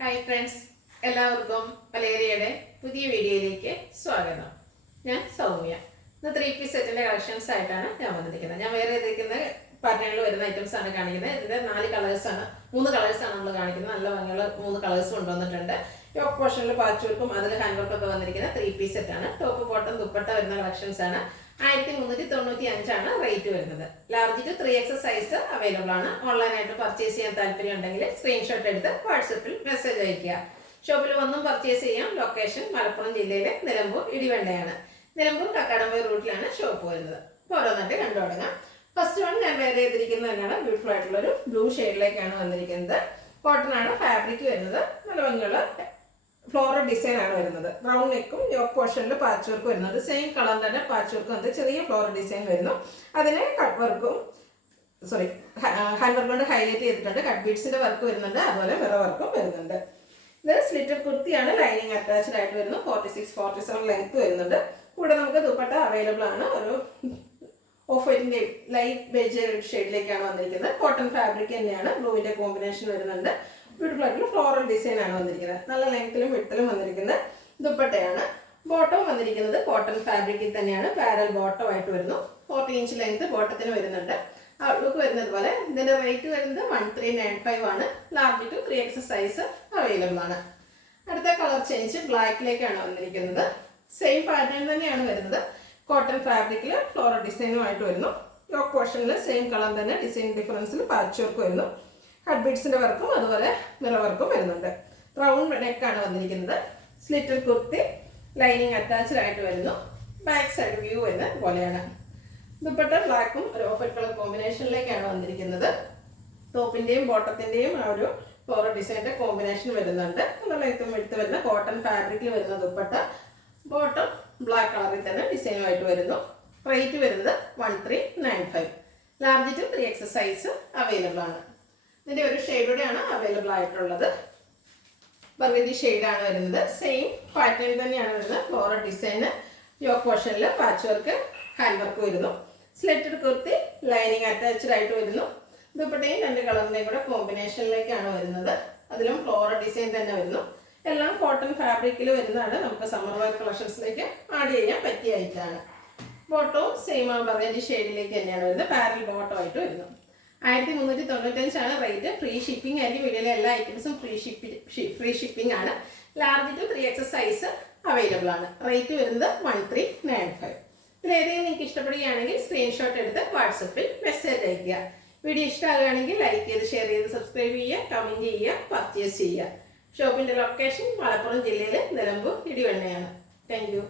Hi friends, എല്ലാവർക്കും മലേറിയയുടെ പുതിയ വീഡിയോയിലേക്ക് സ്വാഗതം. ഞാൻ സൗമ്യ. ഇന്ന് 3 പീസ് സെറ്റിൻ്റെ കളക്ഷൻസ് ആയിട്ടാണ് ഞാൻ വന്നിരിക്കുന്നത്. ഞാൻ വേറെ ഏതിരിക്കുന്ന പാറ്റേണിൽ വരുന്ന ഐറ്റംസ് ആണ് കാണിക്കുന്നത്. ഇതിൻ്റെ 3 കളേഴ്സാണ് നമ്മൾ കാണിക്കുന്നത്. നല്ല ഭംഗിയുള്ള 3 കളേഴ്സ് കൊണ്ടുവന്നിട്ടുണ്ട്. യോക്ക് പോർഷനിൽ പാച്ച് വർക്കും അതിൽ ഹാൻഡ് വർക്കൊക്കെ വന്നിരിക്കുന്ന 3 പീസ് സെറ്റാണ്. ടോപ്പ് ബോട്ടം ദുപ്പട്ട വരുന്ന കളക്ഷൻസ് ആണ്. 1395 റേറ്റ് വരുന്നത്. Large to 3X size available ആണ്. ഓൺലൈനായിട്ട് പർച്ചേസ് ചെയ്യാൻ താല്പര്യം ഉണ്ടെങ്കിൽ സ്ക്രീൻഷോട്ട് എടുത്ത് വാട്സപ്പിൽ മെസ്സേജ് അയയ്ക്കുക. ഷോപ്പിൽ വന്നും പർച്ചേസ് ചെയ്യാം. ലൊക്കേഷൻ മലപ്പുറം ജില്ലയിലെ നിലമ്പൂർ ഇടിവണ്ടയാണ്. നിലമ്പൂർ കക്കാടംപൊയിൽ റൂട്ടിലാണ് ഷോപ്പ് വരുന്നത്. അപ്പോൾ ഓരോന്നായിട്ട് കണ്ടു തുടങ്ങാം. ഫസ്റ്റ് വൺ ഞാൻ വേറെ ചെയ്തിരിക്കുന്നത് തന്നെയാണ്. ബ്യൂട്ടിഫുൾ ആയിട്ടുള്ളൊരു ബ്ലൂ ഷെയ്ഡിലേക്കാണ് വന്നിരിക്കുന്നത്. കോട്ടൺ ആണ് ഫാബ്രിക് വരുന്നത്. നല്ല ഭംഗിയുള്ള ഫ്ലോറൽ ഡിസൈൻ ആണ് വരുന്നത്. റൗണ്ട് നെക്കും യോക്ക് പോർഷനിൽ പാച്ച് വർക്ക് വരുന്നുണ്ട്. സെയിം കളർ തന്നെ പാച്ച് വർക്ക് വന്നിട്ട് ചെറിയ ഫ്ലോറൽ ഡിസൈൻ വരുന്നു. അതിന് കട്ട് വർക്കും ഹാൻഡ് വർക്ക് കൊണ്ട് ഹൈലൈറ്റ് ചെയ്തിട്ടുണ്ട്. കട്ട് ബീഡ്സിന്റെ വർക്ക് വരുന്നുണ്ട്. അതുപോലെ മിറർ വർക്കും വരുന്നുണ്ട്. ഇത് സ്ലിറ്റഡ് കുർത്തിയാണ്. ലൈനിങ് അറ്റാച്ച്ഡ് ആയിട്ട് വരുന്നു. 46-47 ലെങ്ത് വരുന്നുണ്ട്. കൂടെ നമുക്ക് ദുപ്പട്ട അവൈലബിൾ ആണ്. ഒരു ഓഫ് വൈറ്റിന്റെ ലൈറ്റ് ബേജ് ഷെയ്ഡിലേക്കാണ് വന്നിരിക്കുന്നത്. കോട്ടൺ ഫാബ്രിക് തന്നെയാണ്. ബ്ലൂവിന്റെ കോമ്പിനേഷൻ വരുന്നുണ്ട്. ബ്യൂട്ടിഫുൾ ആയിട്ടുള്ള ഫ്ലോറൽ ഡിസൈൻ ആണ് വന്നിരിക്കുന്നത്. നല്ല ലെങ്ത്തിലും വിഡ്ത്തിലും വന്നിരിക്കുന്ന ദുപ്പട്ടയാണ്. ബോട്ടം വന്നിരിക്കുന്നത് കോട്ടൺ ഫാബ്രിക്കിൽ തന്നെയാണ്. പാരൽ ബോട്ടം ആയിട്ട് വരുന്നു. 40 ഇഞ്ച് ലെങ്ത് ബോട്ടത്തിന് വരുന്നുണ്ട്. ഔട്ട്ലുക്ക് വരുന്നത് പോലെ. ഇതിന്റെ റേറ്റ് വരുന്നത് 1395 ആണ്. Large to 3X size available ആണ്. അടുത്ത കളർ ചേഞ്ച് ബ്ലാക്കിലേക്കാണ് വന്നിരിക്കുന്നത്. സെയിം പാറ്റേൺ തന്നെയാണ് വരുന്നത്. കോട്ടൺ ഫാബ്രിക്കിൽ ഫ്ലോറൽ ഡിസൈനുമായിട്ട് വരുന്നു. യോക്ക് പോർഷനിൽ സെയിം കളർ തന്നെ ഡിസൈൻ ഡിഫറൻസിൽ പാച്ച് വർക്ക് വരുന്നു. കട്ട് ബീഡ്സിന്റെ വർക്കും അതുപോലെ മിറർ വർക്കും വരുന്നുണ്ട്. റൗണ്ട് നെക്കാണ് വന്നിരിക്കുന്നത്. സ്ലിറ്റഡ് കുർത്തി ലൈനിങ് അറ്റാച്ച്ഡ് ആയിട്ട് വരുന്നു. ബാക്ക് സൈഡ് വ്യൂ വരുന്നത് പോലെയാണ്. ദുപ്പട്ട ബ്ലാക്കും ഒരു ഓഫ് വൈറ്റ് കളർ കോമ്പിനേഷനിലേക്കാണ് വന്നിരിക്കുന്നത്. ടോപ്പിന്റെയും ബോട്ടത്തിന്റെയും ആ ഒരു ഫ്ലോറൽ ഡിസൈനിന്റെ കോമ്പിനേഷൻ വരുന്നുണ്ട്. നല്ല ലെങ്ത്തും എടുത്ത് വരുന്ന കോട്ടൺ ഫാബ്രിക്കിൽ വരുന്ന ദുപ്പട്ട. ബോട്ടം ബ്ലാക്ക് കളറിൽ തന്നെ ഡിസൈനുമായിട്ട് വരുന്നു. റേറ്റ് വരുന്നത് 1395. Large to 3X size available ആണ്. ഇതിന്റെ ഒരു ഷെയ്ഡോടെയാണ് അവൈലബിൾ ആയിട്ടുള്ളത്. ബർഗൻഡി ഷെയ്ഡാണ് വരുന്നത്. സെയിം പാറ്റേൺ തന്നെയാണ് വരുന്നത്. ഫ്ലോറൽ ഡിസൈന് യോക്ക് പോർഷനിൽ പാച്ച് വർക്ക് ഹാൻഡ് വർക്ക് വരുന്നു. സ്ലിറ്റഡ് കുർത്തി ലൈനിങ് അറ്റാച്ച്ഡ് ആയിട്ട് വരുന്നു. ദുപ്പട്ടയും 2 കളറിന്റെയും കൂടെ കോമ്പിനേഷനിലേക്കാണ് വരുന്നത്. അതിലും ഫ്ലോറൽ ഡിസൈൻ തന്നെ വരുന്നു. എല്ലാം കോട്ടൺ ഫാബ്രിക്കിൽ വരുന്നതാണ്. നമുക്ക് സമ്മർ വെയർ കളക്ഷൻസിലേക്ക് ആഡ് ചെയ്യാൻ പറ്റിയ ഐറ്റാണ്. ബോട്ടവും സെയിം ബർഗൻഡി ഷെയ്ഡിലേക്ക് തന്നെയാണ് വരുന്നത്. പാരൽ ബോട്ടം ആയിട്ട് വരുന്നു. 1395 റേറ്റ്. ഫ്രീ ഷിപ്പിംഗ് ആയിരിക്കും. വീഡിയോയിലെ എല്ലാ ഐറ്റംസും ഫ്രീ ഷിപ്പിംഗ് ആണ്. Large to 3X size available ആണ്. റേറ്റ് വരുന്നത് 1395. ഇതിലേതെങ്കിലും നിങ്ങൾക്ക് ഇഷ്ടപ്പെടുകയാണെങ്കിൽ സ്ക്രീൻഷോട്ട് എടുത്ത് വാട്സപ്പിൽ മെസ്സേജ് അയയ്ക്കുക. വീഡിയോ ഇഷ്ടമാകുകയാണെങ്കിൽ ലൈക്ക് ചെയ്ത് ഷെയർ ചെയ്ത് സബ്സ്ക്രൈബ് ചെയ്യുക, കമൻറ്റ് ചെയ്യുക, പർച്ചേസ് ചെയ്യുക. ഷോപ്പിൻ്റെ ലൊക്കേഷൻ മലപ്പുറം ജില്ലയിലെ നിലമ്പൂർ ഇടിവണ്ണയാണ്. Thank you.